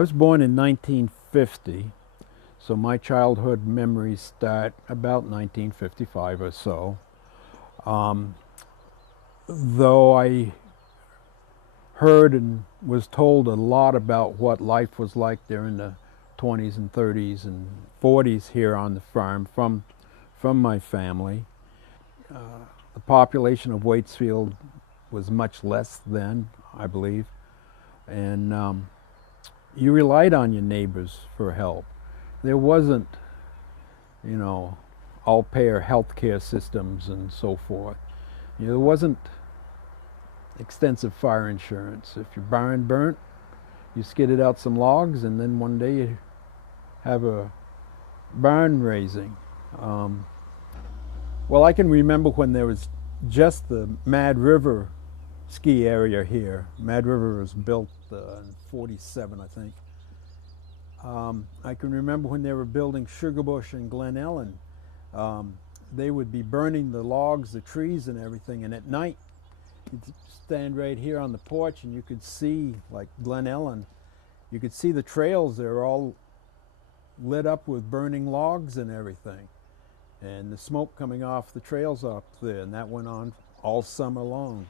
I was born in 1950, so my childhood memories start about 1955 or so. Um, though I heard and was told a lot about what life was like during the 20s and 30s and 40s here on the farm from my family. The population of Waitsfield was much less then, I believe, and you relied on your neighbors for help. There wasn't, all-payer health care systems and so forth. There wasn't extensive fire insurance. If your barn burnt, you skidded out some logs, and then one day you have a barn raising. Well, I can remember when there was just the Mad River ski area here. Mad River was built in '47, I think. I can remember when they were building Sugarbush and Glen Ellen. They would be burning the logs, the trees and everything, and at night you'd stand right here on the porch and you could see, like Glen Ellen, you could see the trails. They were all lit up with burning logs and everything, and the smoke coming off the trails up there, and that went on all summer long.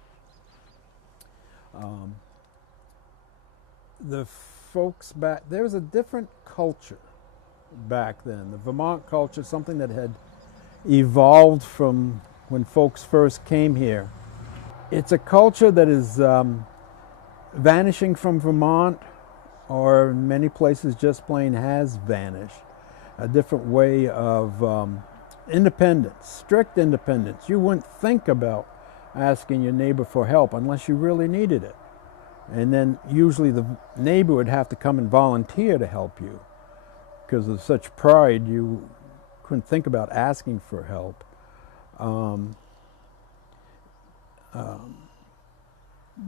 The folks back, there was a different culture back then. The Vermont culture, something that had evolved from when folks first came here. It's a culture that is vanishing from Vermont, or in many places just plain has vanished. A different way of independence, strict independence. You wouldn't think about asking your neighbor for help unless you really needed it. And then usually the neighbor would have to come and volunteer to help you. Because of such pride, you couldn't think about asking for help.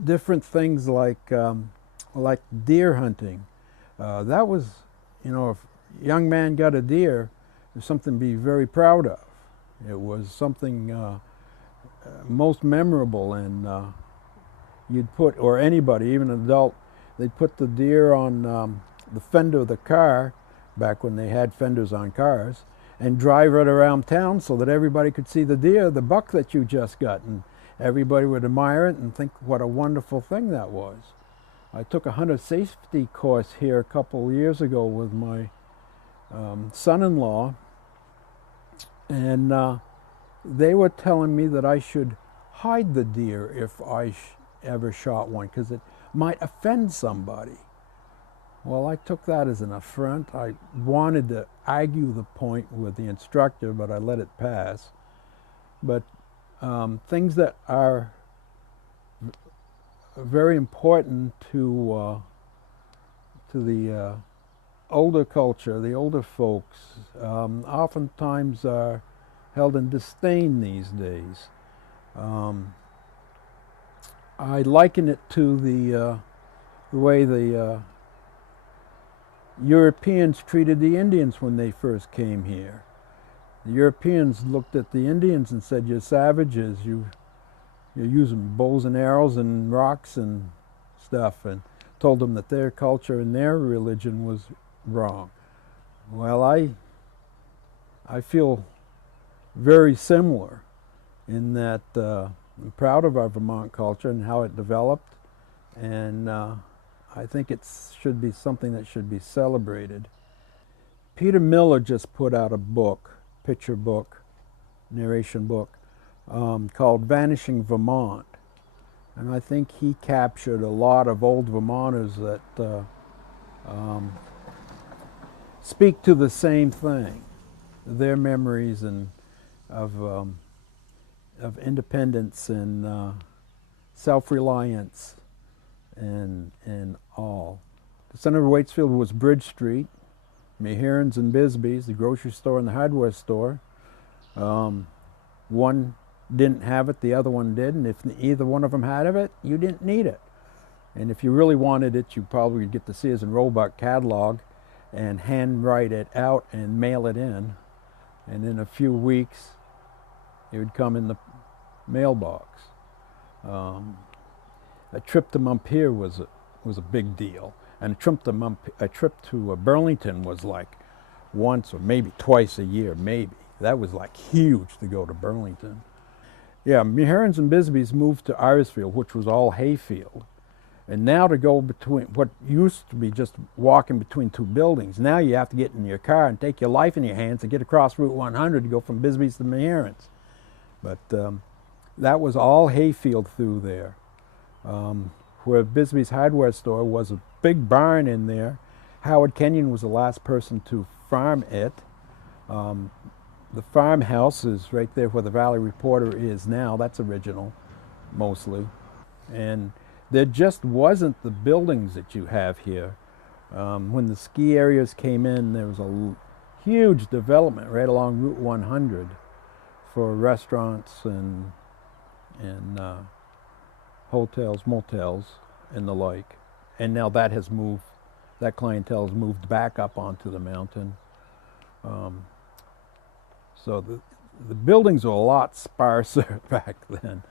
Different things like deer hunting. That was, if a young man got a deer, it was something to be very proud of. It was something most memorable, and you'd put, or anybody, even an adult, they'd put the deer on the fender of the car, back when they had fenders on cars, and drive it around town so that everybody could see the deer, the buck that you just got, and everybody would admire it and think what a wonderful thing that was. I took a hunter safety course here a couple years ago with my son-in-law, and they were telling me that I should hide the deer if I ever shot one, because it might offend somebody. Well, I took that as an affront. I wanted to argue the point with the instructor, but I let it pass. But things that are very important to the older culture, the older folks, oftentimes are held in disdain these days. I liken it to the way the Europeans treated the Indians when they first came here. The Europeans looked at the Indians and said, "You're savages, you're using bows and arrows and rocks and stuff," and told them that their culture and their religion was wrong. Well, I feel very similar in that I'm proud of our Vermont culture and how it developed, and I think it should be something that should be celebrated. Peter Miller just put out a book, picture book, narration book, called Vanishing Vermont. And I think he captured a lot of old Vermonters that speak to the same thing, their memories and of independence and self-reliance and all. The center of Waitsfield was Bridge Street, Meharens and Bisbee's, the grocery store and the hardware store. One didn't have it, the other one did, and if either one of them had it, you didn't need it. And if you really wanted it, you probably would get the Sears and Roebuck catalog and handwrite it out and mail it in. And in a few weeks, it would come in the mailbox. A trip to Montpelier was a big deal. And a trip to Burlington was like once or maybe twice a year, maybe. That was like huge to go to Burlington. Yeah, Meharrens and Bisbees moved to Irisfield, which was all hayfield. And now to go between what used to be just walking between two buildings, now you have to get in your car and take your life in your hands to get across Route 100 to go from Bisbees to Meharrens. But that was all hayfield through there. Where Bisbee's hardware store was a big barn in there. Howard Kenyon was the last person to farm it. The farmhouse is right there where the Valley Reporter is now. That's original, mostly. And there just wasn't the buildings that you have here. When the ski areas came in, there was a huge development right along Route 100 for restaurants and hotels, motels, and the like. And now that has moved, that clientele has moved back up onto the mountain. So the buildings were a lot sparser back then.